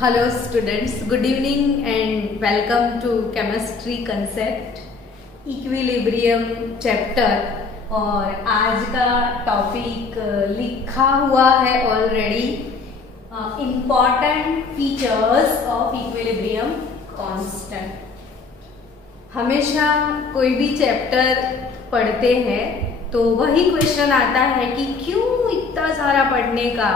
Hello students, good evening and welcome to chemistry concept equilibrium chapter। और आज का topic लिखा हुआ है already, important features of equilibrium constant. हमेशा कोई भी चैप्टर पढ़ते हैं तो वही क्वेश्चन आता है कि क्यों इतना सारा पढ़ने का,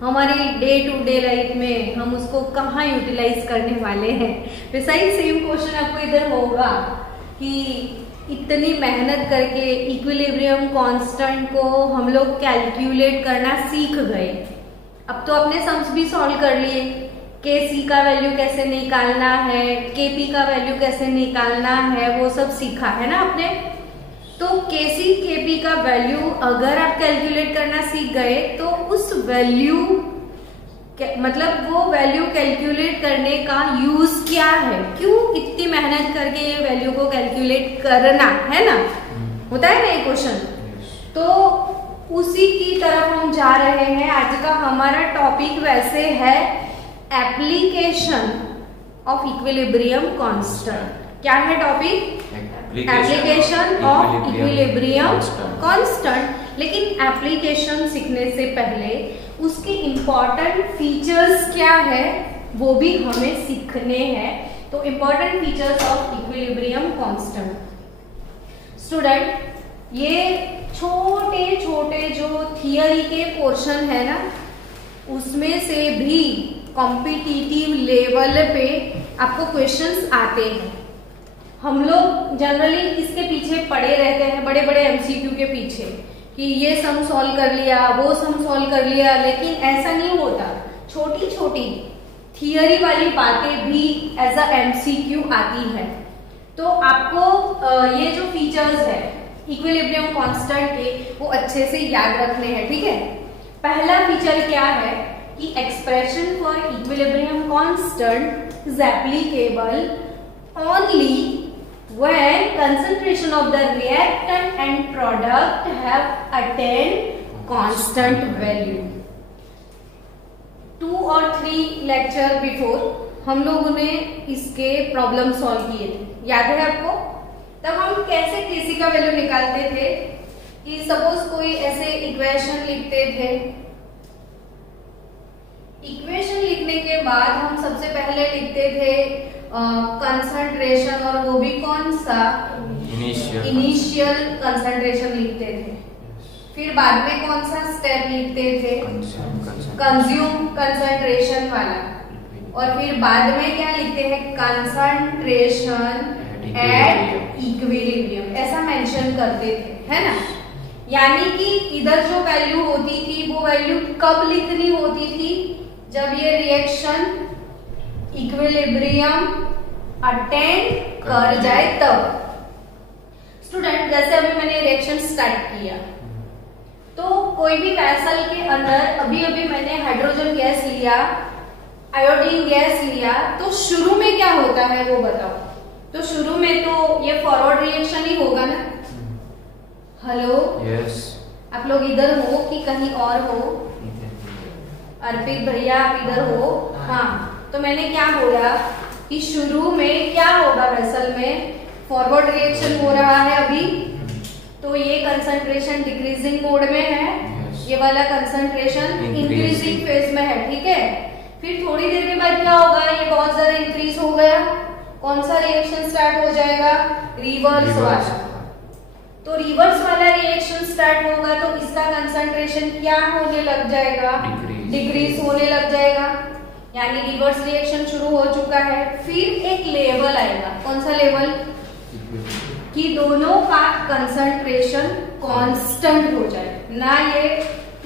हमारी डे टू डे लाइफ में हम उसको कहाँ यूटिलाइज करने वाले हैं। वैसा ही सेम क्वेश्चन आपको इधर होगा कि इतनी मेहनत करके इक्विलिब्रियम कांस्टेंट को हम लोग कैलकुलेट करना सीख गए, अब तो अपने सम्स भी सॉल्व कर लिए, के सी का वैल्यू कैसे निकालना है, के पी का वैल्यू कैसे निकालना है, वो सब सीखा है ना आपने। तो केसी केपी का वैल्यू अगर आप कैलकुलेट करना सीख गए तो उस वैल्यू मतलब वो वैल्यू कैलकुलेट करने का यूज क्या है, क्यों इतनी मेहनत करके ये वैल्यू को कैलकुलेट करना है ना, होता है ना ये क्वेश्चन। तो उसी की तरफ हम जा रहे हैं। आज का हमारा टॉपिक वैसे है एप्लीकेशन ऑफ इक्विलिब्रियम कांस्टेंट। क्या है topic? Application of equilibrium constant. लेकिन एप्लीकेशन सीखने से पहले उसके इम्पोर्टेंट फीचर्स क्या है वो भी हमें सीखने हैं। तो important features of equilibrium constant student, ये छोटे छोटे जो थियरी के पोर्शन है ना, उसमें से भी कॉम्पिटिटिव लेवल पे आपको क्वेश्चंस आते हैं। हम लोग जनरली इसके पीछे पड़े रहते हैं, बड़े बड़े एमसीक्यू के पीछे, कि ये सम सॉल्व कर लिया, वो सम सॉल्व कर लिया, लेकिन ऐसा नहीं होता। छोटी छोटी थियरी वाली बातें भी एज अ एमसीक्यू आती है। तो आपको ये जो फीचर्स है इक्विलिब्रियम कांस्टेंट के वो अच्छे से याद रखने हैं, ठीक है। पहला फीचर क्या है कि expression for equilibrium constant is applicable only when concentration of the reactant and product have attained constant value। 2 और 3 लेक्चर बिफोर हम लोगों ने इसके प्रॉब्लम सॉल्व किए थे, याद है आपको? तब हम कैसे केसी का वैल्यू निकालते थे कि सपोज कोई ऐसे इक्वेशन लिखते थे। इक्वेशन लिखने के बाद हम सबसे पहले लिखते थे कंसंट्रेशन, और वो भी कौन सा? इनिशियल कंसंट्रेशन लिखते थे। फिर बाद में कौन सा स्टेप लिखते थे? कंज्यूम कंसंट्रेशन वाला। और फिर बाद में क्या लिखते हैं? कंसंट्रेशन एट इक्विलिब्रियम, ऐसा मेंशन करते थे, है ना। यानी कि इधर जो वैल्यू होती थी वो वैल्यू कब लिखनी होती थी? जब ये रिएक्शन इक्विलिब्रियम अटेन कर जाए तब। स्टूडेंट, जैसे अभी मैंने रिएक्शन स्टार्ट किया तो कोई भी वेसल के अंदर अभी अभी मैंने हाइड्रोजन गैस लिया, आयोडीन गैस लिया, तो शुरू में क्या होता है वो बताओ। तो शुरू में तो ये फॉरवर्ड रिएक्शन ही होगा ना। हेलो, यस, आप लोग इधर हो कि कहीं और हो? अर्पित भैया आप इधर हो? हाँ, तो मैंने क्या बोला कि शुरू में क्या होगा, वेसल में फॉरवर्ड रिएक्शन हो रहा है अभी, तो ये कंसंट्रेशन डिक्रीजिंग मोड में है, ये वाला कंसंट्रेशन इंक्रीजिंग फेज में है, ठीक है। फिर थोड़ी देर के बाद क्या होगा, ये बहुत ज्यादा इंक्रीज हो गया, कौन सा रिएक्शन स्टार्ट हो जाएगा? रिवर्स वाला। तो रिवर्स वाला रिएक्शन स्टार्ट होगा तो इसका कंसंट्रेशन क्या होने लग जाएगा? डिक्रीज होने लग जाएगा, यानी रिवर्स रिएक्शन शुरू हो चुका है। फिर एक लेवल आएगा, कौन सा लेवल? कि दोनों का कंसंट्रेशन कांस्टेंट हो जाए, ना ये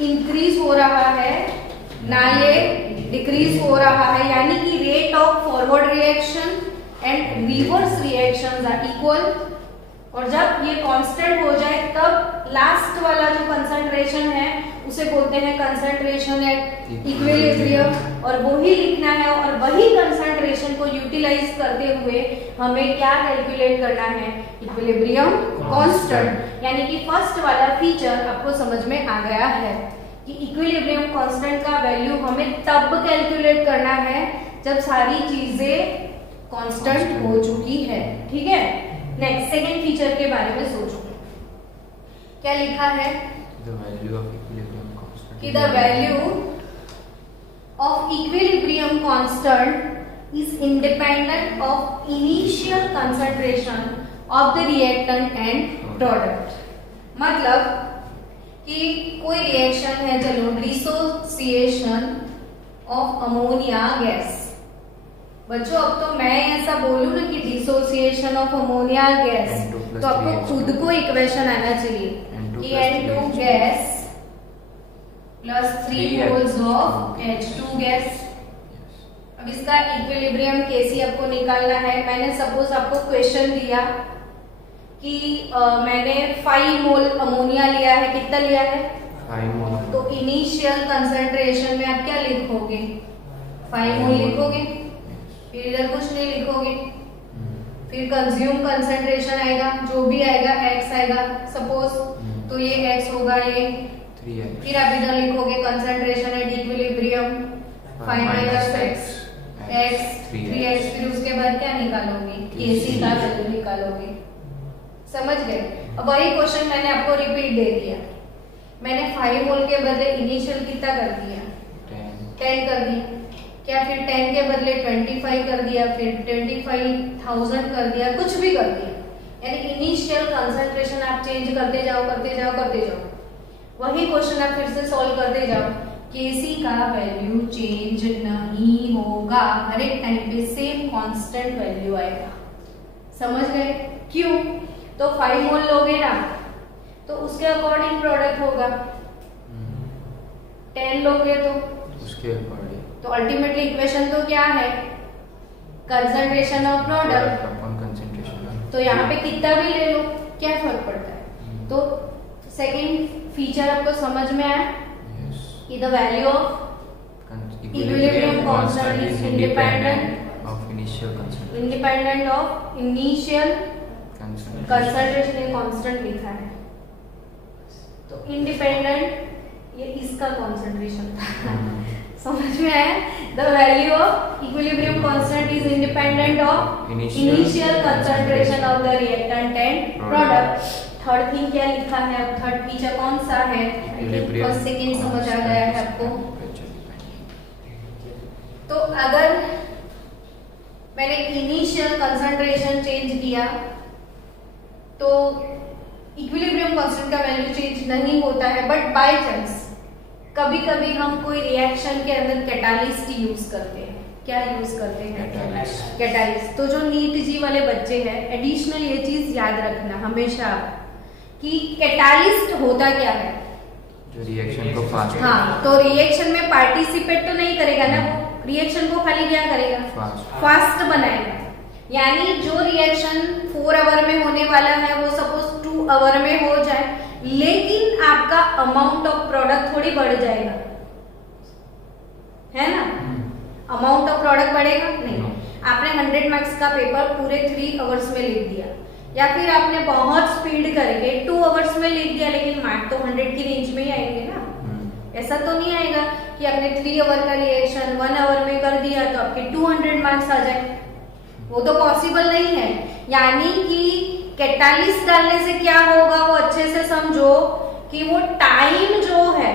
इंक्रीज हो रहा है ना ये डिक्रीज हो रहा है, यानी कि rate of forward reaction and reverse reactions are equal. और जब ये कांस्टेंट हो जाए तब लास्ट वाला जो कंसंट्रेशन है उसे बोलते हैं कंसंट्रेशन एट इक्विलिब्रियम, और वही लिखना है। और वही कंसंट्रेशन को यूटिलाइज करते हुए हमें क्या कैलकुलेट करना है? Equilibrium constant. यानी कि फर्स्ट वाला फीचर आपको समझ में आ गया है कि इक्विलिब्रियम कांस्टेंट का वैल्यू हमें तब कैलकुलेट करना है जब सारी चीजें कांस्टेंट हो चुकी है। ठीक है, नेक्स्ट सेकेंड फीचर के बारे में सोचो, क्या लिखा है? The value of equilibrium constant. कि the value of equilibrium constant is independent of initial concentration of the reactant and product। मतलब कि कोई रिएक्शन है, चलो डिसोसिएशन ऑफ अमोनिया गैस। बच्चों अब तो मैं ऐसा बोलूं ना कि डिसोसिएशन ऑफ अमोनिया गैस, तो आपको खुद को इक्वेशन आना चाहिए कि N2 gas plus 3 moles of H2 gas. अब इसका इक्विलिब्रियम कैसे आपको निकालना है? मैंने सपोज आपको क्वेश्चन दिया कि मैंने 5 मोल अमोनिया लिया है, कितना लिया है? 5 मोल। तो इनिशियल कंसंट्रेशन में आप क्या लिखोगे? 5 मोल लिखोगे, फिर इधर कुछ नहीं लिखोगे, फिर कंज्यूम कंसंट्रेशन आएगा, जो भी आएगा x आएगा सपोज, तो ये x होगा, ये 3x। फिर आप इधर लिखोगे concentration at equilibrium 5 minus x 3x, फिर उसके बाद क्या निकालोगे? Kc का वैल्यू निकालोगे। समझ गए? अब वही क्वेश्चन मैंने आपको रिपीट दे दिया। मैंने 5 मोल के बदले इनिशियल कितना कर दिया? 10 कर दिया। क्या फिर 10 के बदले 25 कर दिया, फिर 25,000 कर दिया, कुछ भी कर दिया। यानी इनिशियल कंसंट्रेशन आप चेंज करते जाओ करते जाओ करते जाओ। वही क्वेश्चन आप फिर से सॉल्व करते जाओ। Kc का वैल्यू चेंज नहीं होगा, हर एक टाइम पे सेम कांस्टेंट वैल्यू आएगा। समझ गए? क्यों? तो 5 मोल लोगे ना तो उसके अकॉर्डिंग प्रोडक्ट होगा, 10 लोगे तो उसके अकॉर्डिंग। तो अल्टीमेटली इक्वेशन तो क्या है? Concentration of product upon concentration. तो यहाँ पे कितना भी ले लो, क्या फर्क पड़ता है? तो सेकंड फीचर आपको समझ में आया कि the value of equilibrium constant is independent of initial concentration. Independent of initial concentration constant लिखा है, तो इंडिपेंडेंट ये इसका कंसंट्रेशन था। समझ में आया? The value of equilibrium constant is independent of initial concentration of the reactant and product. Third thing क्या लिखा है? अब थर्ड फीचर कौन सा है? फर्स्ट सेकंड समझ आ गया है आपको। तो अगर मैंने इनिशियल कंसंट्रेशन चेंज किया तो इक्विलिब्रियम कांस्टेंट का वैल्यू चेंज नहीं होता है, बट बाय चांस कभी कभी हम कोई रिएक्शन के अंदर कैटालिस्ट यूज करते हैं। क्या यूज करते हैं? कैटालिस्ट। तो जो नीट जी वाले बच्चे हैं, एडिशनल ये चीज याद रखना हमेशा कि कैटालिस्ट होता क्या है? जो रिएक्शन को फास्ट। हाँ, तो रिएक्शन में पार्टिसिपेट तो नहीं करेगा ना, वो रिएक्शन को खाली क्या करेगा? फास्ट बनाएगा। यानी जो रिएक्शन 4 आवर में होने वाला है वो सपोज 2 आवर में हो जाए, लेकिन आपका अमाउंट ऑफ प्रोडक्ट थोड़ी बढ़ जाएगा, है ना? अमाउंट ऑफ प्रोडक्ट बढ़ेगा नहीं। आपने 100 मार्क्स का पेपर पूरे 3 आवर्स में लिख दिया, या फिर आपने बहुत स्पीड करके 2 आवर्स में लिख दिया, लेकिन मार्क तो 100 की रेंज में ही आएंगे ना। ऐसा तो नहीं आएगा कि आपने 3 आवर का रिएक्शन 1 आवर में कर दिया तो आपके 200 मार्क्स आ जाए, वो तो पॉसिबल नहीं है। यानी कि कैटालिस्ट डालने से क्या होगा वो अच्छे से समझो कि वो टाइम जो है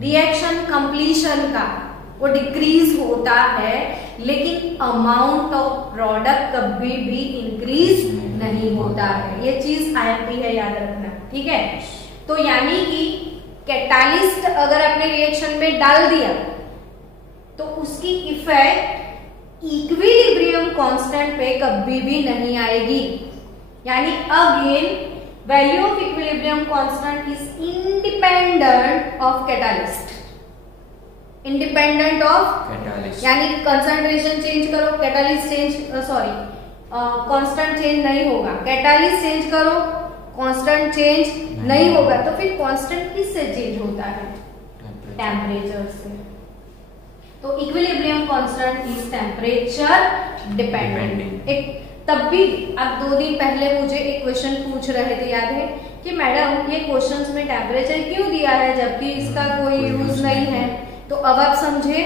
रिएक्शन कंप्लीशन का वो डिक्रीज होता है, लेकिन अमाउंट ऑफ प्रोडक्ट कभी भी इंक्रीज नहीं होता है। ये चीज आईएमपी है, याद रखना। ठीक है? तो यानी कि कैटालिस्ट अगर आपने रिएक्शन में डाल दिया तो उसकी इफेक्ट इक्विलिब्रियम कांस्टेंट पे कभी भी नहीं आएगी। यानी again value of equilibrium constant is independent of catalyst. Independent of catalyst, यानी कंसंट्रेशन चेंज करो, कैटालिस्ट चेंज कांस्टेंट चेंज नहीं होगा। कैटालिस्ट चेंज करो, कांस्टेंट चेंज नहीं होगा। तो फिर कांस्टेंट किससे चेंज होता है? टेम्परेचर से। तो equilibrium constant is temperature dependent. एक तब भी आप 2 दिन पहले मुझे एक क्वेश्चन पूछ रहे थे, याद है कि मैडम ये क्वेश्चंस में टेम्परेचर क्यों दिया है जबकि इसका कोई यूज नहीं है। तो अब आप समझे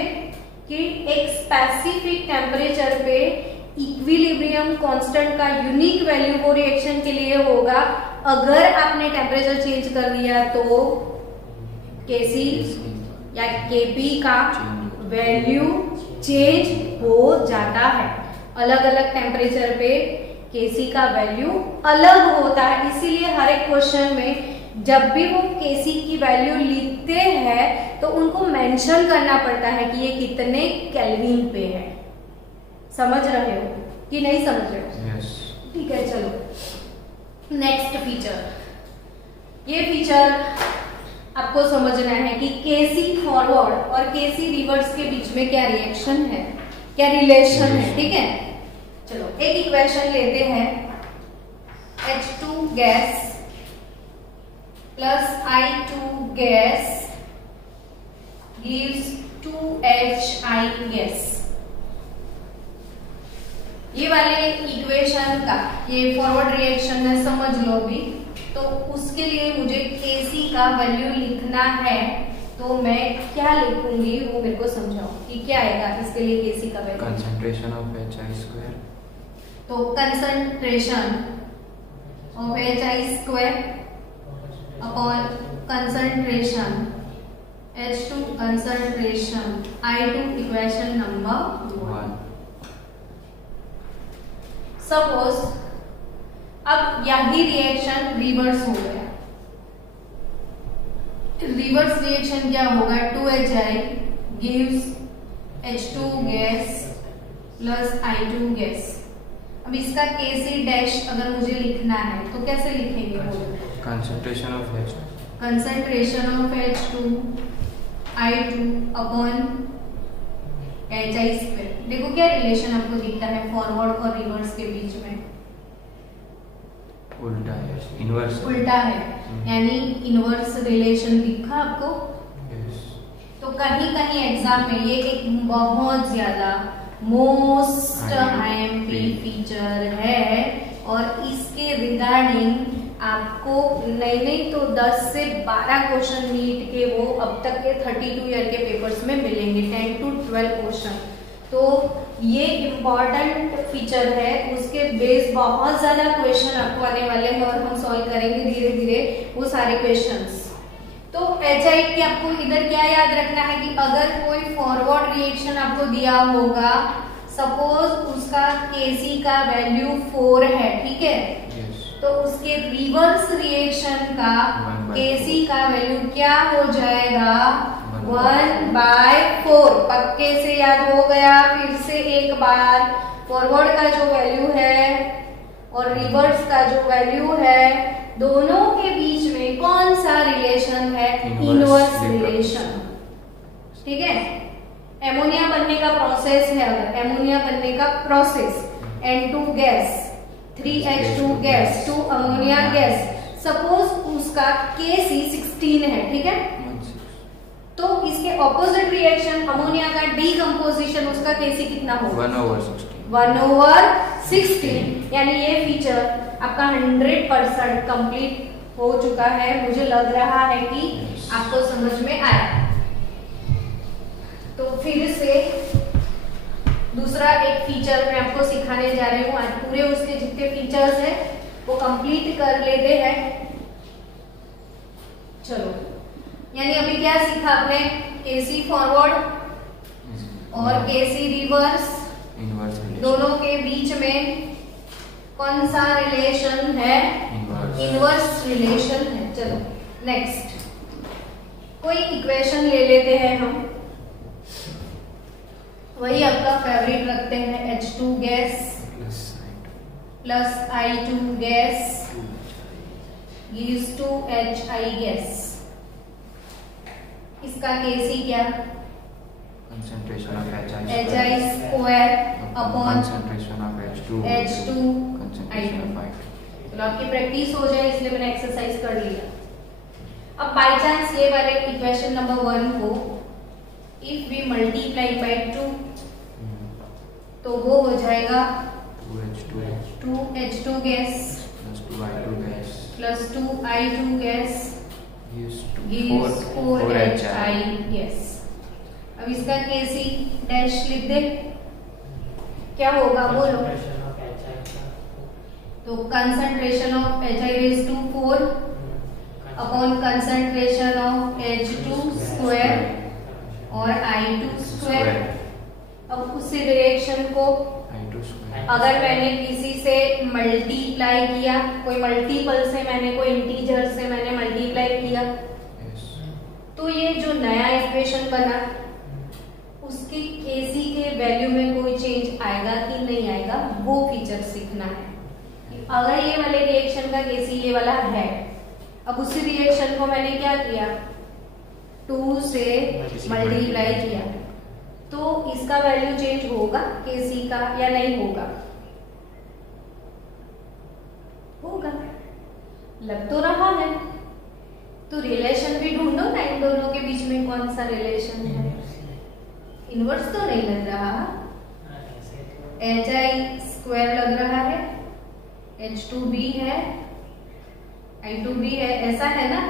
कि एक स्पेसिफिक टेम्परेचर पे इक्विलिब्रियम कांस्टेंट का यूनिक वैल्यू वो रिएक्शन के लिए होगा। अगर आपने टेम्परेचर चेंज कर दिया तो Kc या Kp का वैल्यू चेंज हो जाता है। अलग अलग टेम्परेचर पे Kc का वैल्यू अलग होता है, इसीलिए हर एक क्वेश्चन में जब भी वो Kc की वैल्यू लिखते हैं तो उनको मेंशन करना पड़ता है कि ये कितने केल्विन पे है। समझ रहे हो कि नहीं समझ रहे हो? यस। ठीक है, चलो नेक्स्ट फीचर। ये फीचर आपको समझना है कि Kc फॉरवर्ड और Kc रिवर्स के बीच में क्या रिएक्शन है, क्या रिलेशन है। ठीक है, चलो एक इक्वेशन लेते हैं। H2 gas plus I2 gas gives 2HI gas. ये वाले इक्वेशन का ये फॉरवर्ड रिएक्शन है, समझ लो भी। तो उसके लिए मुझे Kc का वैल्यू लिखना है, तो मैं क्या लिखूंगी वो मेरे को समझाओ कि क्या आएगा इसके लिए Kc का value. Concentration of HI square. तो concentration of HI square upon concentration H2 concentration I2 equation number 1। Suppose अब यही रिएक्शन रिवर्स हो गया। रिवर्स रिएक्शन क्या होगा? 2HI gives H2 gas plus I2 gas. अब इसका Kc डैश अगर मुझे लिखना है तो कैसे लिखेंगे? Concentration of H2, concentration of H2 I2 upon HI square. देखो क्या रिलेशन आपको दिखता है फॉरवर्ड और रिवर्स के बीच में? उल्टा है, इनवर्स। उल्टा है, यानी इनवर्स रिलेशन दिखा आपको? यस। तो कहीं कहीं एग्जाम में ये एक बहुत ज्यादा मोस्ट IMP फीचर है और इसके रिगार्डिंग आपको नहीं तो 10 से 12 क्वेश्चन नीट के वो अब तक के 32 ईयर के पेपर्स में मिलेंगे, 10 to 12 क्वेश्चन। तो ये इम्पॉर्टेंट फीचर है, उसके बेस बहुत ज्यादा क्वेश्चन आपको आने वाले हैं और हम सॉल्व करेंगे धीरे धीरे वो सारे क्वेश्चंस। तो HI की आपको इधर क्या याद रखना है कि अगर कोई फॉरवर्ड रिएक्शन आपको दिया होगा, सपोज उसका Kc का वैल्यू 4 है, ठीक है, तो उसके रिवर्स रिएक्शन का Kc का वैल्यू क्या हो जाएगा? 1/4। पक्के से याद हो गया? फिर से एक बार, फॉरवर्ड का जो वैल्यू है और रिवर्स का जो वैल्यू है, दोनों के बीच में कौन सा रिलेशन है? Inverse relation. ठीक है, एमोनिया बनने का प्रोसेस है, अगर एमोनिया बनने का process, N2 gas 3H2 gas 2 ammonia gas, suppose उसका Kc 16 है, ठीक है, तो इसके ऑपोजिट रिएक्शन अमोनिया का डीकंपोजिशन उसका Kc कितना होगा? 1/16। यानी ये फीचर आपका 100% कंप्लीट हो चुका है। मुझे लग रहा है कि आपको समझ में आया। तो फिर से दूसरा एक फीचर मैं आपको सिखाने जा रही हूँ। आज पूरे उसके जितने फीचर्स हैं वो कंप्लीट कर लेते हैं। चलो, यानी अभी क्या सीखा आपने? Kc फॉरवर्ड और Kc रिवर्स, दोनों के बीच में कौन सा रिलेशन है? इनवर्स रिलेशन है। चलो नेक्स्ट कोई इक्वेशन ले लेते हैं हम, वही आपका फेवरेट रखते हैं, H2 gas plus I2 gas gives 2HI gas. इसका Kc क्या? Concentration of HI square upon concentration of H2 I2। चलो आपकी प्रैक्टिस हो जाए इसलिए मैंने एक्सरसाइज कर लिया। अब बाय चांस ये वाले इक्वेशन नंबर 1 को इफ वी मल्टीप्लाई बाय 2 तो वो हो जाएगा 2H2 gas plus 2I2 gas plus 2I2 gas gives 4HI gas। अब इसका Kc डैश लिख दे, क्या होगा बोलो? तो concentration of HI⁴ upon concentration of H2 square और I2 अब उसी रिएक्शन को अगर मैंने किसी से मल्टीप्लाई किया, कोई मल्टीपल से मैंने, कोई इंटीजर से मैंने मल्टीप्लाई किया, तो ये जो नया इक्वेशन बना उसके Kc के वैल्यू में कोई चेंज आएगा कि नहीं आएगा, वो फीचर सीखना है। अगर ये वाले रिएक्शन का Kc ये वाला है, अब उसी रिएक्शन को मैंने क्या किया, 2 से मल्टीप्लाई किया, तो इसका वैल्यू चेंज होगा Kc का या नहीं होगा? होगा, लग तो रहा है। तो रिलेशन भी ढूंढो ना, इन दोनों के बीच में कौन सा रिलेशन है। इनवर्स तो नहीं लग रहा, HI² लग रहा है, H2 भी है, I2 भी है, ऐसा है ना?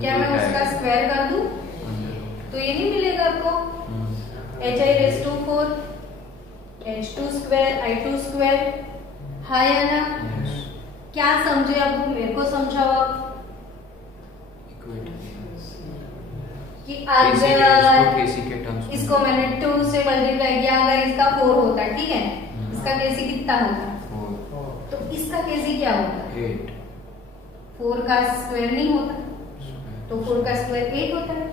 क्या मैं उसका स्क्वायर कर दूं तो ये नहीं मिलेगा आपको? HI⁴ H2 स्क्वायर I2 हाँ या ना? क्या समझे आप, मेरे को समझाओ आप कि अगर इसको मैंने 2 से मल्टीप्लाई किया, अगर इसका 4 होता, ठीक है, इसका Kc कितना होता? 4। तो इसका Kc क्या होता? 8। 4 का स्क्वायर नहीं होता, तो 4 का स्क्वायर 8 होता है,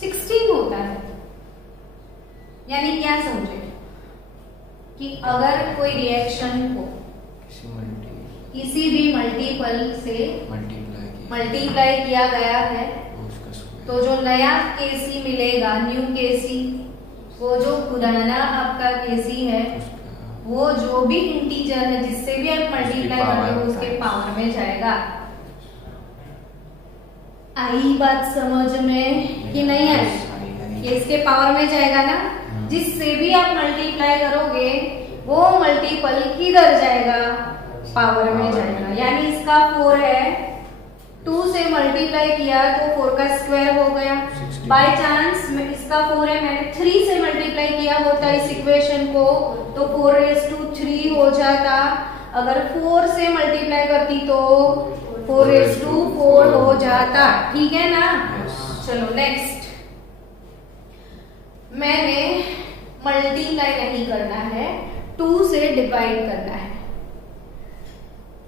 16 होता है। यानी क्या समझे कि अगर कोई रिएक्शन को किसी भी मल्टीपल से मल्टीप्लाई किया गया है, तो जो नया Kc मिलेगा, न्यू Kc, वो जो पुराना आपका Kc है, वो जो भी इंटीजर है जिससे भी आप मल्टीप्लाई करते हो उसके पावर में जाएगा। आई बात समझ में कि नहीं आई? ये इसके पावर में जाएगा ना, जिससे भी आप मल्टीप्लाई करोगे वो मल्टीपल किधर जाएगा? पावर में जाएगा। यानी इसका 4 है, 2 से मल्टीप्लाई किया तो 4 का स्क्वायर हो गया। बाय चांस इसका 4 है, मैंने 3 से मल्टीप्लाई किया होता इस इक्वेशन को, तो 4⁻³ हो जाता। अगर 4 से मल्टीप्लाई करती तो 4⁴ हो जाता, ठीक है ना? चलो नेक्स्ट, मैंने मल्टीप्लाई नहीं करना है, 2 से डिवाइड करना है।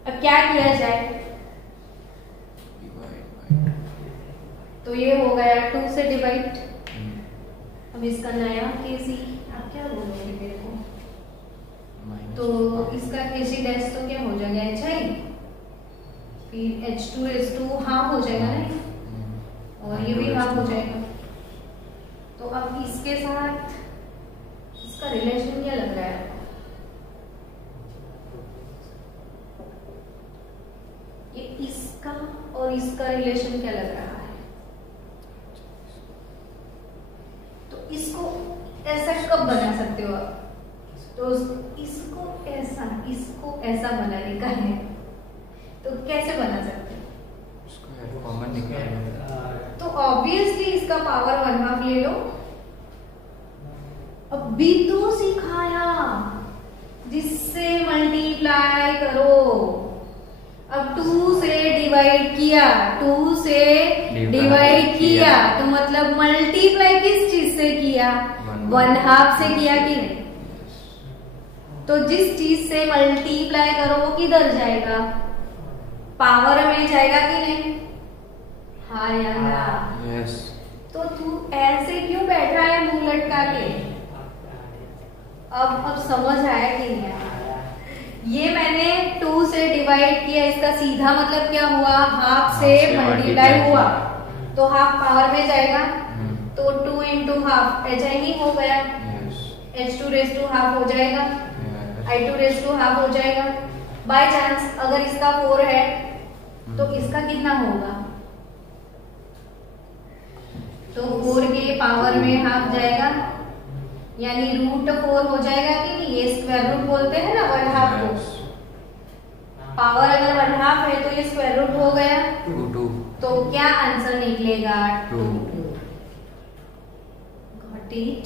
अब क्या किया जाए? तो ये हो गया 2 से डिवाइड। अब इसका नया Kc, आप क्या बोलोगे मेरे को? तो इसका Kc डैश तो क्या हो जाएगा? HI, फिर H2 हाफ हो जाएगा ना, और ये भी हाफ हो जाएगा। तो अब इसके साथ इसका रिलेशन क्या लग रहा है? ये इसका और इसका रिलेशन क्या लग रहा है? तो इसको ऐसा कब बना सकते हो आप? तो इसको ऐसा बनाने का है, तो कैसे बना सकते हो? कॉमन निकालना, तो ऑब्वियसली इसका पावर 1/2 ले लो। अब भी तो सिखाया, जिससे मल्टीप्लाई करो। अब 2 से डिवाइड किया, 2 से डिवाइड किया, तो मतलब मल्टीप्लाई किस चीज से किया? 1/2 से किया कि नहीं? तो जिस चीज से मल्टीप्लाई करो वो किधर जाएगा? पावर में जाएगा कि नहीं? हाँ या ना? यस। तो तू ऐसे क्यों बैठा है मुंह लटका के? अब समझ आया कि नहीं आया? ये मैंने 2 से डिवाइड किया, इसका सीधा मतलब क्या हुआ? हाफ से मल्टीप्लाई हुआ, तो हाफ पावर में जाएगा, तो 2 × हाफ HI नहीं हो गया, H2 हाफ हो जाएगा, I2 हाफ हो जाएगा। बाय चांस अगर इसका 4 है तो इसका कितना होगा? तो 4 के पावर में हाफ जाएगा, यानी √4 हो जाएगा कि नहीं? ये स्क्वायर रूट बोलते हैं ना 1/2 को। पावर अगर 1/2 है तो ये स्क्वायर रूट हो गया 2 तो क्या आंसर निकलेगा 2। 2 गॉट इट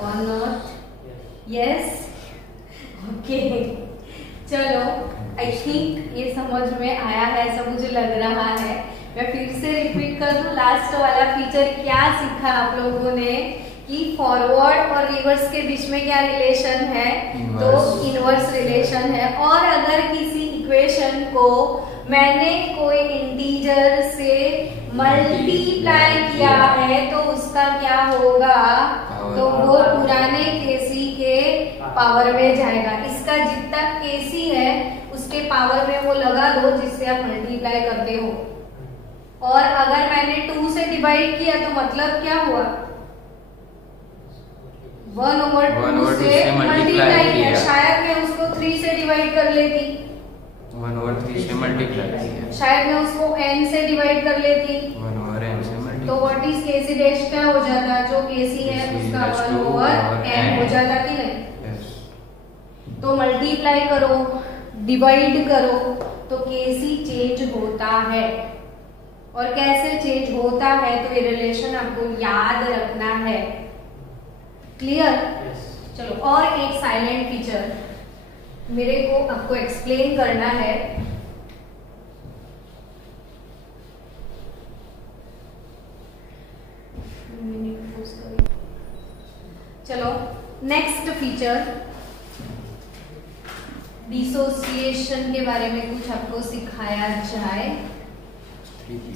और नॉट? Yes, okay. चलो, आई थिंक ये समझ में आया है, ऐसा मुझे लग रहा है। मैं फिर से रिपीट कर दूं, लास्ट वाला फीचर क्या सीखा आप लोगों ने कि फॉरवर्ड और रिवर्स के बीच में क्या रिलेशन है, तो इनवर्स रिलेशन है। और अगर किसी इक्वेशन को मैंने कोई इंटीजर से मल्टीप्लाई किया है तो उसका क्या होगा, तो वो पुराने केसी के पावर में जाएगा। इसका जितना केसी है उसके पावर में वो लगा दो जिससे आप मल्टीप्लाई करते हो। और अगर मैंने 2 से डिवाइड किया तो मतलब क्या हुआ, 1/2 से मल्टीप्लाई किया। शायद मैं उसको 3 से डिवाइड कर लेती, 1/3 से मल्टीप्लाई किया। शायद मैं उसको n से डिवाइड कर लेती, 1/n से मल्टीप्लाई। तो व्हाट इज केसी डैश क्या हो जाता, जो केसी है उसका 1/n हो जाता कि नहीं? तो मल्टीप्लाई करो, डिवाइड करो तो केसी चेंज होता है। और कैसे चेंज होता है तो ये रिलेशन आपको याद रखना है। क्लियर? चलो, और एक साइलेंट फीचर मेरे को आपको एक्सप्लेन करना है। चलो, नेक्स्ट फीचर डिसोसिएशन के बारे में कुछ आपको सिखाया जाए।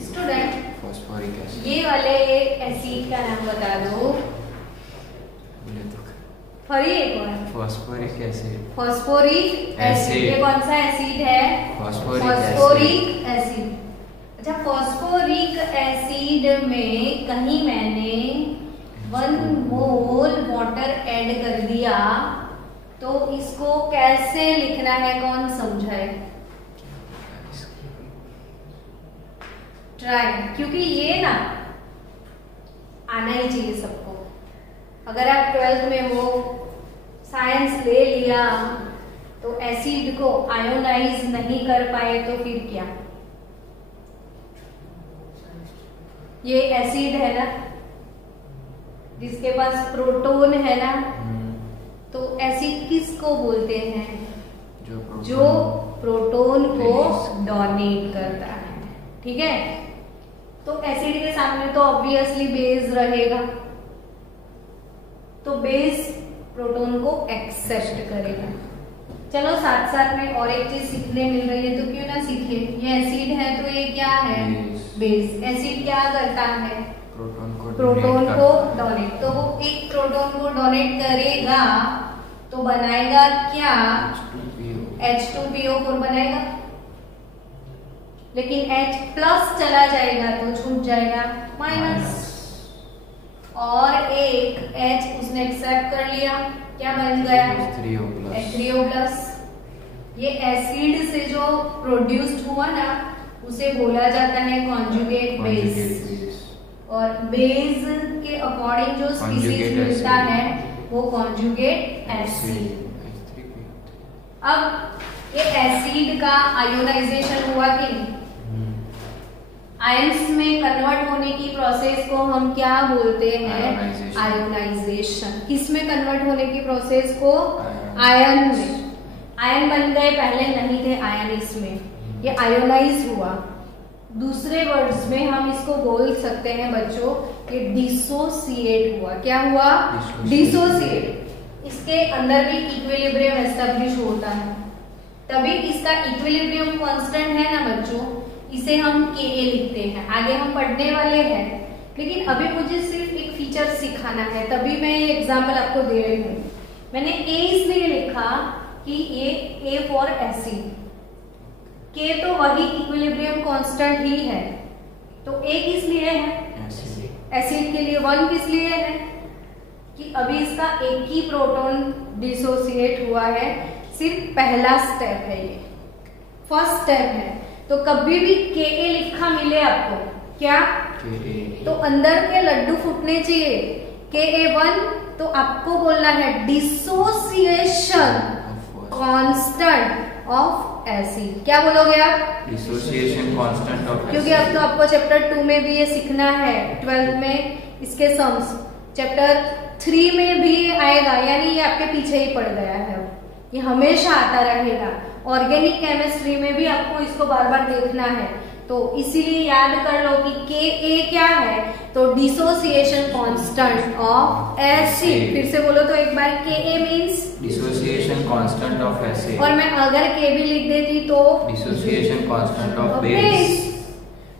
स्टूडेंट, फॉस्फोरिक एसिड, ये वाले एसिड का नाम बता दो। फरी एक बार, फॉस्फोरिक एसिड। फॉस्फोरिक एसिड, ये कौन सा एसिड है? Phosphoric acid. अच्छा, फॉस्फोरिक एसिड में कहीं मैंने 1 मोल वाटर ऐड कर दिया तो इसको कैसे लिखना है, कौन समझाए? ट्राई, क्योंकि ये ना आना ही चाहिए सबको। अगर आप 12th में हो, साइंस ले लिया, तो एसिड को आयोनाइज नहीं कर पाए तो फिर क्या? ये एसिड है ना, जिसके पास प्रोटॉन है ना, तो एसिड किसको बोलते हैं? जो प्रोटॉन को डोनेट करता है। ठीक है, तो एसिड के सामने तो ऑब्वियसली बेस रहेगा, तो बेस प्रोटॉन को एक्सेप्ट करेगा। चलो, साथ साथ में और एक चीज सीखने मिल रही है तो क्यों ना सीखे। ये एसिड है तो ये क्या है? बेस। एसिड क्या करता है? प्रोटॉन को डोनेट। तो वो एक प्रोटॉन को डोनेट करेगा तो बनाएगा क्या? H2PO4 बनाएगा। लेकिन H प्लस चला जाएगा तो छूट जाएगा माइनस। और एक H उसने एक्सेप्ट कर लिया, क्या बन गया? H3O plus. ये एसिड से जो प्रोड्यूस्ड हुआ ना, उसे बोला जाता है कॉन्जुगेट बेस। और बेस के अकॉर्डिंग जो स्पीसीज मिलता है वो कॉन्जुगेट एसिड। अब ये एसिड का आयोनाइजेशन हुआ कि नहीं? आयंस में कन्वर्ट होने की प्रोसेस को हम क्या बोलते हैं? आयोनाइजेशन। किस में कन्वर्ट होने की प्रोसेस को? आयन में। आयन बन गए, पहले नहीं थे आयन, इसमें ये आयोनाइज हुआ। दूसरे वर्ड्स में हम इसको बोल सकते हैं बच्चों, ये डिसोसिएट हुआ। क्या हुआ? डिसोसिएट। इसके अंदर भी इक्विलिब्रियम एस्टेब्लिश होता है, तभी इसका इक्विलिब्रियम कांस्टेंट है ना बच्चों, इसे हम Ka लिखते हैं। आगे हम पढ़ने वाले हैं, लेकिन अभी मुझे सिर्फ एक फीचर सिखाना है, तभी मैं ये एग्जाम्पल आपको दे रही हूँ। मैंने A इसलिए लिखा कि ये A फॉर एसिड, K तो वही इक्विलिब्रियम कांस्टेंट ही है, तो A किस लिए है? एसिड के लिए। 1 किस लिए है? कि अभी इसका एक ही प्रोटॉन डिसोसिएट हुआ है, सिर्फ पहला स्टेप है, ये फर्स्ट स्टेप है। तो कभी भी Ka लिखा मिले आपको, क्या? तो अंदर के लड्डू फूटने चाहिए। Ka1 तो आपको बोलना है डिसोसिएशन कांस्टेंट, ऑफ एसिड। क्या बोलोगे आप? Dissociation constant of acid. क्योंकि अब तो आपको चैप्टर 2 में भी ये सीखना है, 12th में इसके सम्स, चैप्टर 3 में भी आएगा, यानी ये आपके पीछे ही पड़ गया है, ये हमेशा आता रहेगा। ऑर्गेनिक केमिस्ट्री में भी आपको इसको बार बार देखना है, तो इसीलिए याद कर लो कि Ka क्या है, तो डिसोसिएशन कांस्टेंट ऑफ एसिड। फिर से बोलो तो एक बार, Ka means dissociation constant of acid, और मैं अगर K भी लिख देती तो डिसोसिएशन कांस्टेंट ऑफ बेस।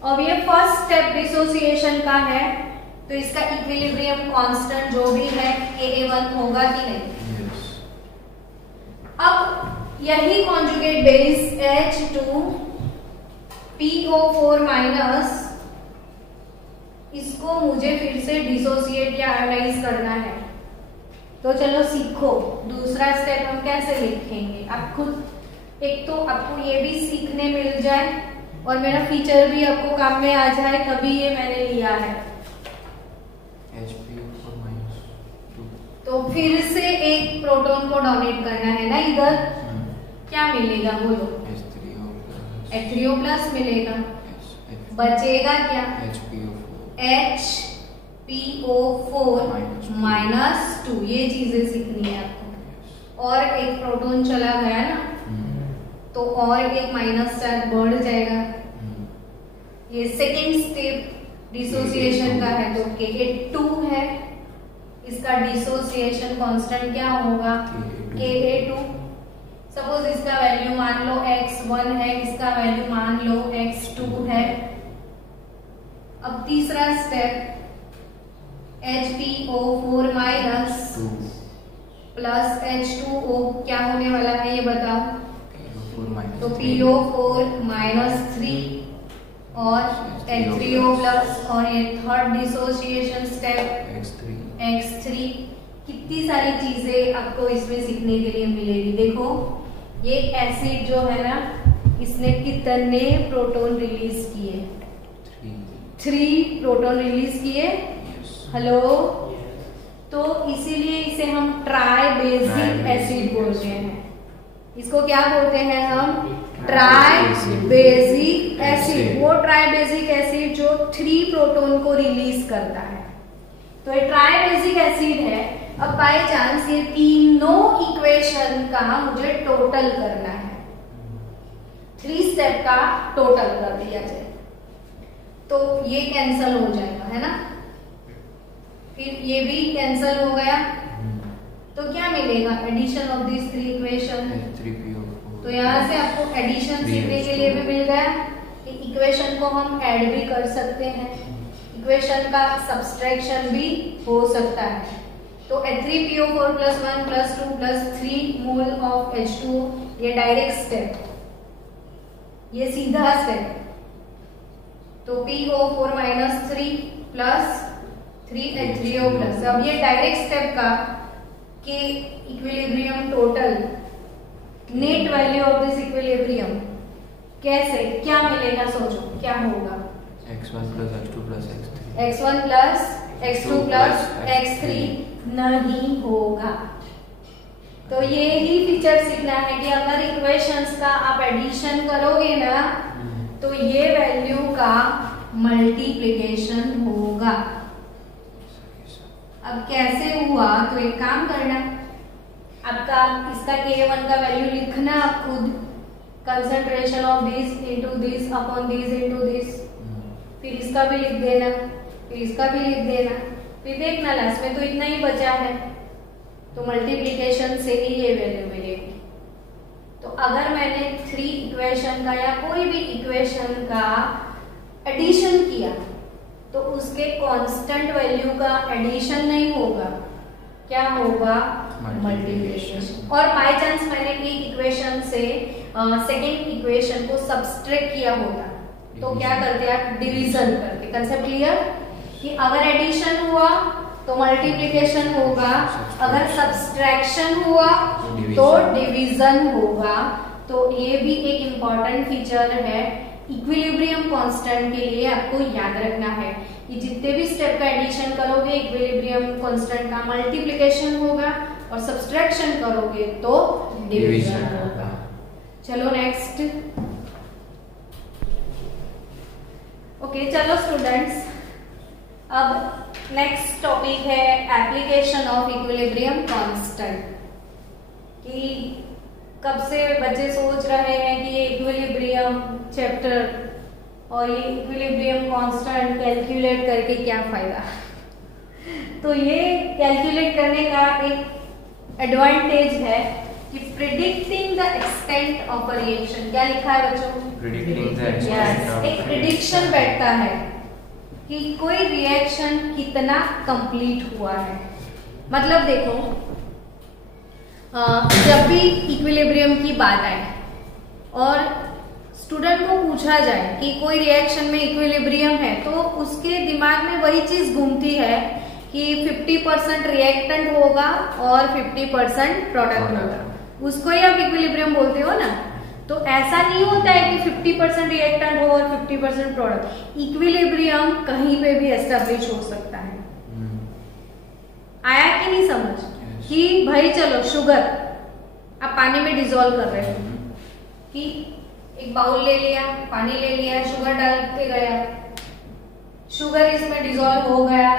अब ये फर्स्ट स्टेप डिसोसिएशन का है, तो इसका इक्विलिब्रियम कांस्टेंट जो भी है Ka1 होगा कि नहीं? अब यही कॉन्जुगेट बेस H2PO4 माइनस, इसको मुझे फिर से डिसोसिएट या एनालाइज करना है। तो चलो सीखो, दूसरा स्टेप हम कैसे लिखेंगे, आप खुद, एक तो आपको ये भी सीखने मिल जाए और मेरा फीचर भी आपको काम में आ जाए, तभी ये मैंने लिया है। तो फिर से एक प्रोटॉन को डोनेट करना है ना इधर, क्या मिलेगा बोलो? H3O प्लस मिलेगा, बचेगा क्या? HPO4 माइनस 2, ये चीजें सीखनी है आपको। और एक प्रोटॉन चला गया ना, तो और एक माइनस चार्ज बढ़ जाएगा। ये सेकेंड स्टेप डिसोसिएशन का है, तो Ka2 है, इसका डिसोसिएशन कांस्टेंट क्या होगा? Ka2। सपोज इसका वैल्यू मान लो x1 है, इसका वैल्यू मान लो x2 है। अब तीसरा step, HPO4 minus plus H2O क्या होने वाला है ये बताओ? तो PO4 माइनस 3 और H3O प्लस, और ये थर्ड डिसोसिएशन स्टेप X3। कितनी सारी चीजें आपको इसमें सीखने के लिए मिलेगी। देखो ये एसिड जो है ना, इसने कितने प्रोटॉन रिलीज किए? 3 प्रोटॉन रिलीज किए। हेलो, तो इसीलिए इसे हम ट्राई बेसिक एसिड बोलते हैं। इसको क्या बोलते हैं हम? Try basic acid. वो ट्राई बेसिक एसिड जो 3 प्रोटॉन को रिलीज करता है, तो ये ट्राई बेसिक एसिड है। अब बाय चांस ये तीनों इक्वेशन का मुझे टोटल करना है, 3 स्टेप का टोटल कर दिया जाए, तो ये कैंसल हो जाएगा, है ना? फिर ये भी कैंसल हो गया, तो क्या मिलेगा? Addition of this 3 equation. तो यहाँ से आपको एडिशन सीखने के लिए भी मिल गया कि इक्वेशन को हम ऐड भी कर सकते हैं, इक्वेशन का सब्सट्रैक्शन भी हो सकता है। तो H3PO4 plus 1 plus 2 plus 3 mole of H2, ये डायरेक्ट स्टेप, ये सीधा स्टेप। तो PO4 minus 3 plus 3H3O plus, अब ये डायरेक्ट स्टेप का के equilibrium total, net value of this equilibrium कैसे, क्या मिलेगा? सोचो क्या होगा? x1 plus x2 plus x3। x1 plus x2 plus x3 नहीं होगा। तो ये ही फीचर सीखना है कि अगर इक्वेशंस का आप एडिशन करोगे ना, तो ये वैल्यू का मल्टीप्लिकेशन होगा। अब कैसे हुआ? तो एक काम करना, आपका इसका K1 का वैल्यू लिखना आप खुद, concentration of this into this upon this into this, फिर इसका भी लिख देना, फिर इसका भी लिख देना, फिर देखना लास्ट में तो इतना ही बचा है, तो मल्टीप्लिकेशन से ही ये वैल्यू मिलेगी। तो अगर मैंने 3 इक्वेशन का या कोई भी इक्वेशन का एडिशन किया, तो उसके कांस्टेंट वैल्यू का एडिशन नहीं होगा, क्या होगा? मल्टीप्लिकेशन। और बाय चांस मैंने एक इक्वेशन से सेकेंड इक्वेशन को सब्सट्रैक्ट किया होता, तो क्या करते आप? डिवीजन करते। Concept clear? कि अगर एडिशन हुआ तो मल्टीप्लिकेशन होगा, अगर सब्सट्रैक्शन हुआ तो डिवीजन होगा। तो ये भी एक इम्पॉर्टेंट फीचर है, इक्विलिब्रियम कांस्टेंट के लिए आपको याद रखना है कि जितने भी स्टेप का एडिशन करोगे इक्विलिब्रियम कांस्टेंट का मल्टीप्लिकेशन होगा, और सब्सट्रैक्शन करोगे तो डिवीजन होगा। चलो नेक्स्ट। ओके चलो स्टूडेंट्स, अब नेक्स्ट टॉपिक है एप्लीकेशन ऑफ इक्विलिब्रियम कांस्टेंट। कि कब से बच्चे सोच रहे हैं कि ये इक्विलिब्रियम चैप्टर और ये इक्विलिब्रियम कांस्टेंट कैलकुलेट करके क्या फायदा। तो ये कैलकुलेट करने का एक एडवांटेज है कि predicting the extent of a reaction. क्या लिखा है बच्चों? Predicting the extent. एक प्रिडिक्शन बैठता है कि कोई रिएक्शन कितना कंप्लीट हुआ है। मतलब देखो, जब भी इक्विलिब्रियम की बात आए और स्टूडेंट को पूछा जाए कि कोई रिएक्शन में इक्विलिब्रियम है, तो उसके दिमाग में वही चीज घूमती है कि 50% रिएक्टेंट होगा और 50% प्रोडक्ट होगा। उसको ही आप इक्विलिब्रियम बोलते हो ना। तो ऐसा नहीं होता है कि 50% रिएक्टेंट हो और 50% प्रोडक्ट। इक्विलिब्रियम कहीं पे भी एस्टेब्लिश हो सकता है। आया कि नहीं समझ? कि भाई चलो शुगर आप पानी में डिसॉल्व कर रहे हो, कि एक बाउल ले लिया, पानी ले लिया, शुगर डाल के गया, शुगर इसमें डिसॉल्व हो गया,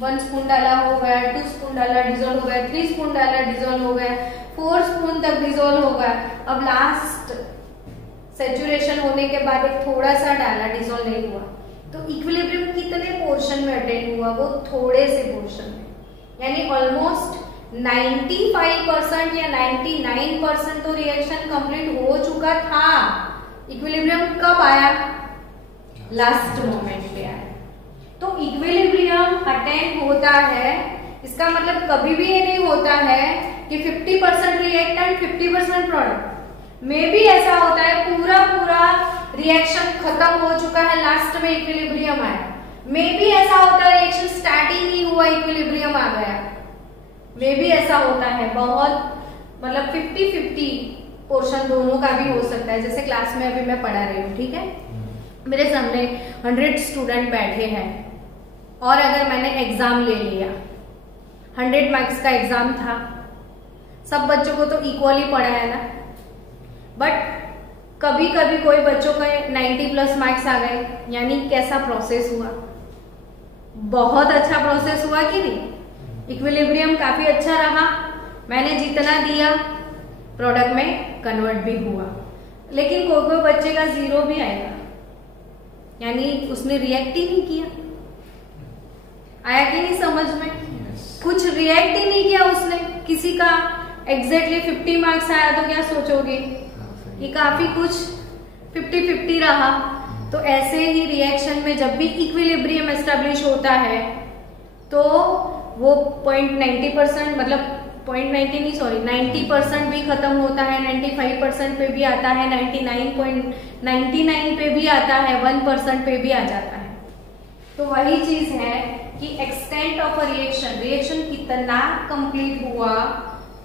1 स्पून डाला हो गया, 2 स्पून डाला डिसॉल्व हो गया, 3 स्पून डाला डिसॉल्व हो गया, 4 स्पून तक डिसॉल्व हो गया। अब लास्ट सैचुरेशन होने के बाद एक थोड़ा सा डाला, डिसॉल्व नहीं हुआ। तो इक्विलिब्रियम कितने पोर्शन में अटेन हुआ? वो थोड़े से पोर्शन में, यानी ऑलमोस्ट 95% या 99% तो रिएक्शन कंप्लीट हो चुका था। इक्विलिब्रियम कब आया? लास्ट मोमेंट पे आया। तो इक्विलिब्रियम अटेन होता है, इसका मतलब कभी भी ये नहीं होता है कि 50% रिएक्टेंट 50% प्रोडक्ट। मे भी ऐसा होता है पूरा रिएक्शन खत्म हो चुका है, लास्ट में इक्विलिब्रियम आया। मे भी ऐसा होता है रिएक्शन स्टार्ट ही नहीं हुआ, इक्विलिब्रियम आ गया। मे भी ऐसा होता है, बहुत मतलब 50-50 पोर्शन दोनों का भी हो सकता है। जैसे क्लास में अभी मैं पढ़ा रही हूँ, ठीक है, मेरे सामने 100 स्टूडेंट बैठे हैं और अगर मैंने एग्जाम ले लिया, 100 मार्क्स का एग्जाम था, सब बच्चों को तो इक्वली पढ़ा है ना। बट कभी कभी कोई बच्चों का 90+ मार्क्स आ गए, यानी कैसा प्रोसेस हुआ? बहुत अच्छा प्रोसेस हुआ कि नहीं? इक्विलिब्रियम काफी अच्छा रहा, मैंने जितना दिया प्रोडक्ट में कन्वर्ट भी हुआ। लेकिन कोई बच्चे का 0 भी आएगा, यानी उसने रिएक्ट ही नहीं किया। आया कि नहीं समझ में? कुछ रिएक्ट ही नहीं किया उसने। किसी का एग्जैक्टली 50 मार्क्स आया तो क्या सोचोगे कि काफी कुछ 50-50 रहा। तो ऐसे ही रिएक्शन में जब भी इक्विलिब्रियम एस्टेब्लिश होता है तो वो 0.90% मतलब 90% भी खत्म होता है, 95% पे भी आता है, 99.99 पे भी आता है, 1% पे भी आ जाता है। तो वही चीज है कि एक्सटेंट ऑफ अ रिएक्शन कितना कंप्लीट हुआ,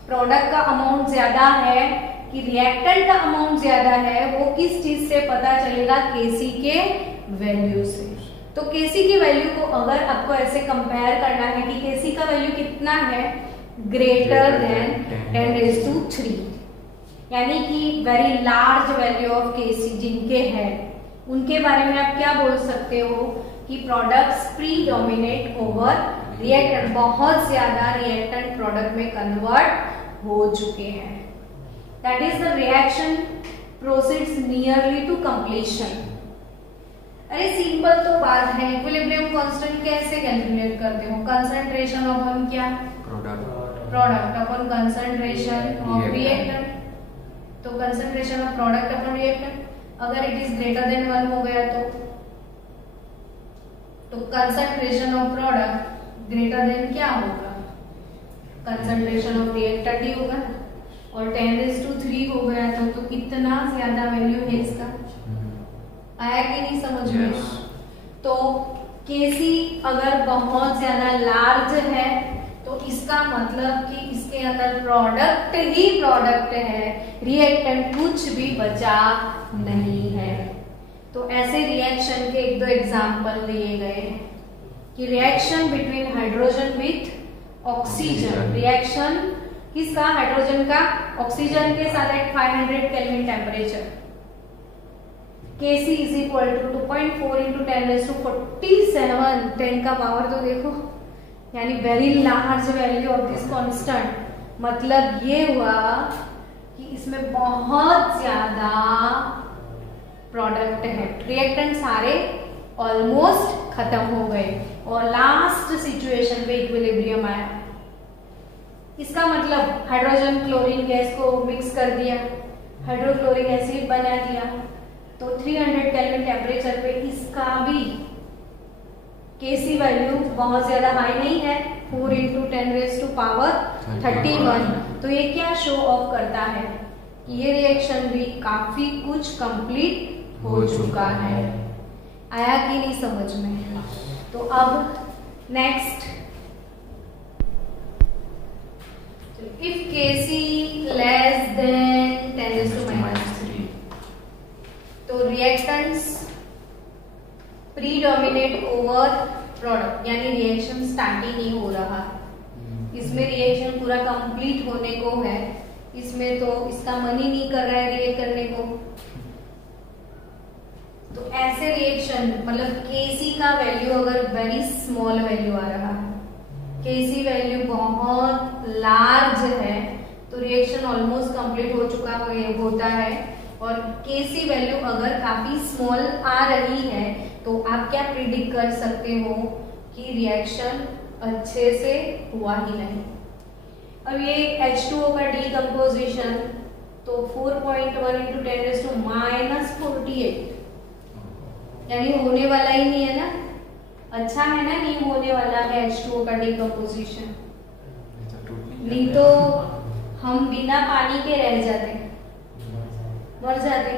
प्रोडक्ट का अमाउंट ज्यादा है कि रिएक्टेंट का अमाउंट ज्यादा है, वो किस चीज से पता चलेगा? केसी के वैल्यू से। तो केसी की वैल्यू को अगर आपको ऐसे कंपेयर करना है कि केसी का वैल्यू कितना है, ग्रेटर देन 10⁻3, यानी कि very large value of KC जिनके है, उनके बारे में आप क्या बोल सकते हो कि प्रोडक्ट्स प्रीडोमिनेट ओवर रिएक्टेंट, बहुत ज्यादा रिएक्टेंट प्रोडक्ट में कन्वर्ट हो चुके हैं। That is the reaction proceeds nearly to completion. अरे सिंपल तो बात है, इक्विलिब्रियम कांस्टेंट कैसे कैलकुलेट करते हो? कंसंट्रेशन अपॉन क्या? Product upon concentration of reactant. तो concentration of product upon reactant, अगर इट इज ग्रेटर देन 1 हो गया तो concentration of product greater than क्या होगा? कंसंट्रेशन ऑफ रिएक्टेंट ही होगा। और 10⁻3 हो गया तो कितना ज्यादा वैल्यू है इसका? आया कि नहीं समझ में? तो केसी अगर बहुत ज्यादा लार्ज है तो इसका मतलब कि इसके अंदर प्रोडक्ट ही प्रोडक्ट है, रिएक्टेंट कुछ भी बचा नहीं है। तो ऐसे रिएक्शन के 1-2 एग्जाम्पल दिए गए कि reaction between hydrogen with oxygen, reaction किसका? हाइड्रोजन का ऑक्सीजन के साथ at 500 kelvin temperature. Kc is equal to 2.4 into 10⁻47, 10 का पावर तो देखो, यानी very large value of this constant. मतलब ये हुआ कि इसमें बहुत ज्यादा प्रोडक्ट है, रिएक्टेंट सारे ऑलमोस्ट खत्म हो गए और लास्ट सिचुएशन पे इक्विलिब्रियम आया। इसका मतलब हाइड्रोजन क्लोरीन गैस को मिक्स कर दिया, हाइड्रोक्लोरिक एसिड बना दिया, तो 300 केल्विन टेम्परेचर पे इसका भी Kc वैल्यू बहुत ज्यादा हाई नहीं है, 4 इंटू 10⁻31। तो ये क्या शो ऑफ करता है कि ये रिएक्शन भी काफी कुछ कंप्लीट हो चुका है। आया कि नहीं समझ में? तो अब next, if Kc less than 10⁻3 तो रिएक्टेंट्स प्रीडोमिनेट ओवर प्रोडक्ट, यानी रिएक्शन स्टार्ट ही नहीं हो रहा है। इसमें रिएक्शन पूरा कंप्लीट होने को है, इसमें तो इसका मन ही नहीं कर रहा है रिएक्ट करने को। तो ऐसे रिएक्शन मतलब Kc का वैल्यू अगर वेरी स्मॉल वैल्यू आ रहा है, Kc वैल्यू बहुत लार्ज है, तो रिएक्शन ऑलमोस्ट कंप्लीट हो चुका होता है। और Kc वैल्यू अगर काफी स्मॉल आ रही है तो आप क्या प्रिडिक्ट कर सकते हो कि रिएक्शन अच्छे से हुआ ही नहीं। अब ये H2O का डीकंपोजिशन तो 4.1 इंटू 10⁻48, यानी होने वाला ही नहीं है ना, अच्छा है ना, नहीं होने वाला है H2O का डीकंपोजिशन। नहीं तो हम बिना पानी के रह जाते, मर जाते,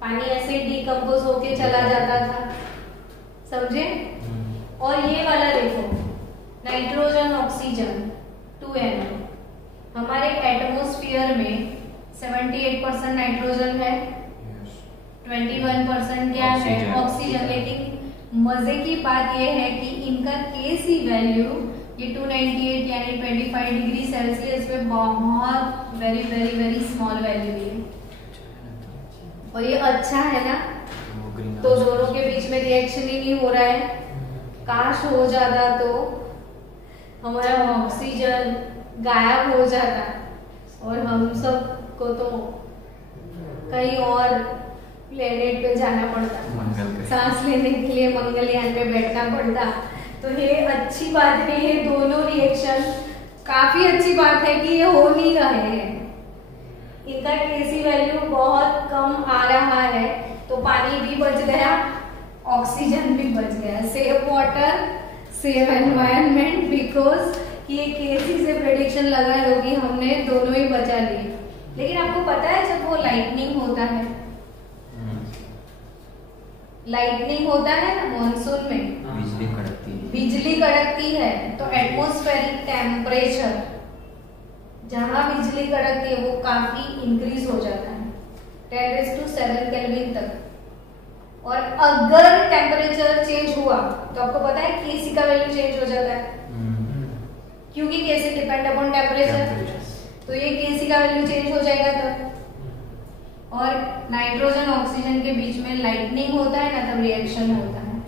पानी ऐसे डिकम्पोज होके चला जाता था, समझे। और ये वाला देखो, नाइट्रोजन ऑक्सीजन 2NO, हमारे एटमॉस्फेयर में 78% नाइट्रोजन है, 21% क्या है? ऑक्सीजन। लेकिन मजे की बात यह है कि इनका Kc वैल्यू ये 298 यानी 25 डिग्री सेल्सियस पे बहुत very very very small value है, और ये अच्छा है ना, तो दोनों के बीच में रिएक्शन ही नहीं हो रहा है। काश हो जाता तो हमारा ऑक्सीजन गायब हो जाता और हम सब को तो कहीं और प्लेनेट पे जाना पड़ता, सांस लेने के लिए मंगलयान पे बैठना पड़ता। तो ये अच्छी बात है, ये दोनों रिएक्शन काफी अच्छी बात है कि ये हो नहीं रहे हैं। इनका Kc वैल्यू बहुत कम आ रहा है, तो पानी भी बच गया, ऑक्सीजन भी बच गया। Save water, save environment, because ये Kc से प्रेडिक्शन लगा लो कि हमने दोनों ही बचा लिए। लेकिन आपको पता है जब वो लाइटनिंग होता है, लाइटनिंग होता है ना मॉनसून में, बिजली कड़कती है, तो एटमॉस्फेरिक टेम्परेचर जहां बिजली कड़कती है वो काफी इंक्रीज हो जाता है 10⁻7 केल्विन तक। और अगर टेम्परेचर चेंज हुआ तो आपको पता है Kc का वैल्यू चेंज हो जाता है, क्योंकि Kc डिपेंड अपॉन टेम्परेचर, तो ये Kc का वैल्यू चेंज हो जाएगा तब। और नाइट्रोजन ऑक्सीजन के बीच में लाइटनिंग होता है ना, तब रिएक्शन होता है।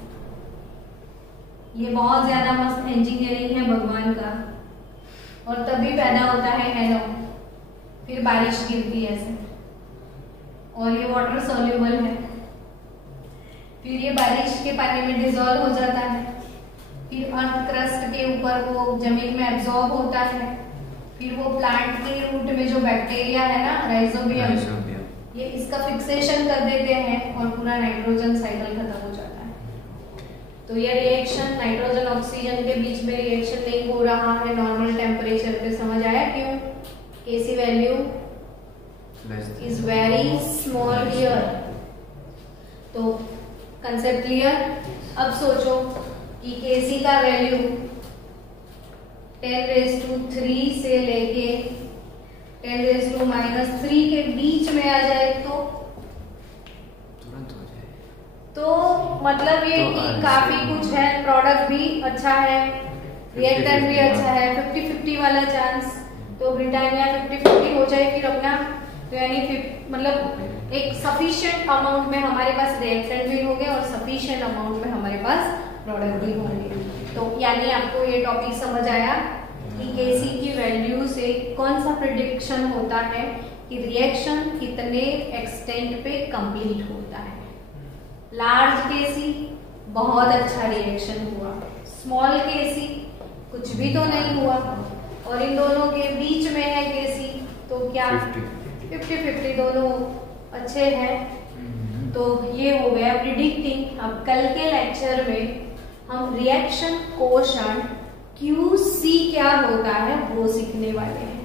ये बहुत ज्यादा मस्त इंजीनियरिंग है भगवान का, और तभी पैदा होता है NO, फिर बारिश गिरती है ऐसे, और ये वाटर सॉल्युबल है, फिर ये बारिश के पानी में डिसॉल्व हो जाता है, फिर अर्थ क्रस्ट के ऊपर वो जमीन में एब्जॉर्ब होता है, फिर वो प्लांट के रूट में जो बैक्टीरिया है ना, राइजोबियम, ये इसका फिक्सेशन कर देते हैं और पूरा नाइट्रोजन साइकिल खत्म हो जाता है। तो ये रिएक्शन नाइट्रोजन ऑक्सीजन के बीच में रिएक्शन नहीं हो रहा है नॉर्मल टेम्परेचर पे। समझ आया क्यों? Kc value is very small here. तो कंसेप्ट क्लियर? अब सोचो कि Kc का वैल्यू 10⁻³ से लेके 10⁻³ के बीच में आ जाए तो तुरंत हो जाए, तो मतलब ये कि काफी कुछ है, प्रोडक्ट भी अच्छा है, रिएक्टेंट भी अच्छा है, 50-50 वाला चांस तो ब्रिटानिया 50-50 हो जाए फिर अपना, तो यानी मतलब एक सफिशिएंट अमाउंट में हमारे पास रिएक्टेंट भी होंगे और सफिशिएंट अमाउंट में हमारे पास प्रोडक्ट भी होंगे। तो यानी आपको ये टॉपिक समझ आया कि केसी की वैल्यू से कौन सा प्रिडिक्शन होता है कि रिएक्शन कितने एक्सटेंट पे कंप्लीट होता है। लार्ज केसी बहुत अच्छा रिएक्शन हुआ, स्मॉल केसी कुछ भी तो नहीं हुआ, और इन दोनों के बीच में है केसी, तो क्या 50-50 दोनों अच्छे हैं। तो ये हो गया प्रिडिक्टिंग। अब कल के लेक्चर में हम रिएक्शन कोशेंट QC क्या होता है वो सीखने वाले हैं।